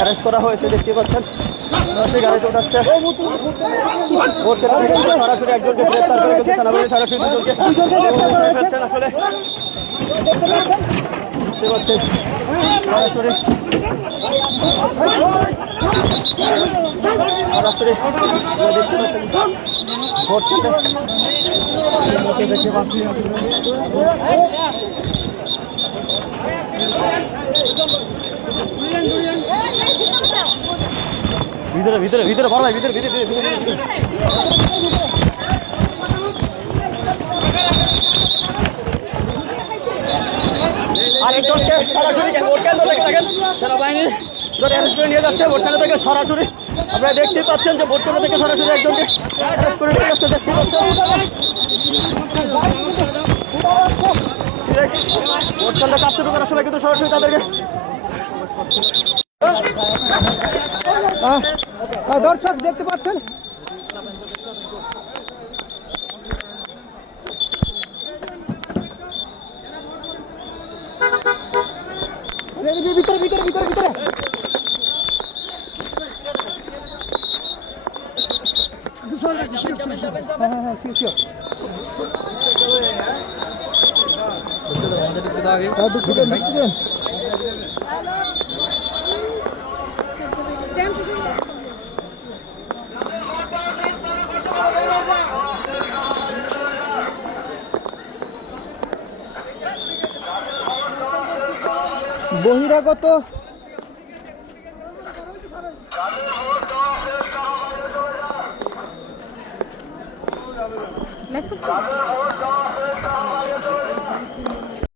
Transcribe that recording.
Arrest করা হয়েছে দেখতে পাচ্ছেন। সরাসরি গাড়িতে উঠাচ্ছে, ভোট কেন্দ্র থেকে সরাসরি একজনকে গ্রেফতার করে কিন্তু সেনাবাহিনী সরাসরি দুজনকে ফেলছেন। আসলে দেখতে পাচ্ছেন সরাসরি সরাসরি দেখতে পাচ্ছেন ভোট কেন্দ্রে দেখতে পাচ্ছি। ভিতরে ভিতরে ভিতরে বড় ভাই, ভিতরে ভিতরে ভিতরে আরেকজনকে সরাসরি ভোট কেন্দ্র থেকে দেখেন সেনাবাহিনী অ্যারেস্ট করে নিয়ে যাচ্ছে। ভোট কেন্দ্র থেকে সরাসরি আপনারা দেখতেই পাচ্ছেন যে ভোট কেন্দ্র থেকে সরাসরি একজনকে অ্যারেস্ট করে নিয়ে যাচ্ছে। দেখতে পাচ্ছেন ভোট কেন্দ্র কার্যক্রম করার সময় কিন্তু সরাসরি তাদেরকে দর্শক দেখতে পাচ্ছেন ভিতরে ভিতরে ভিতরে ভিতরে বহিরাগত Let's go.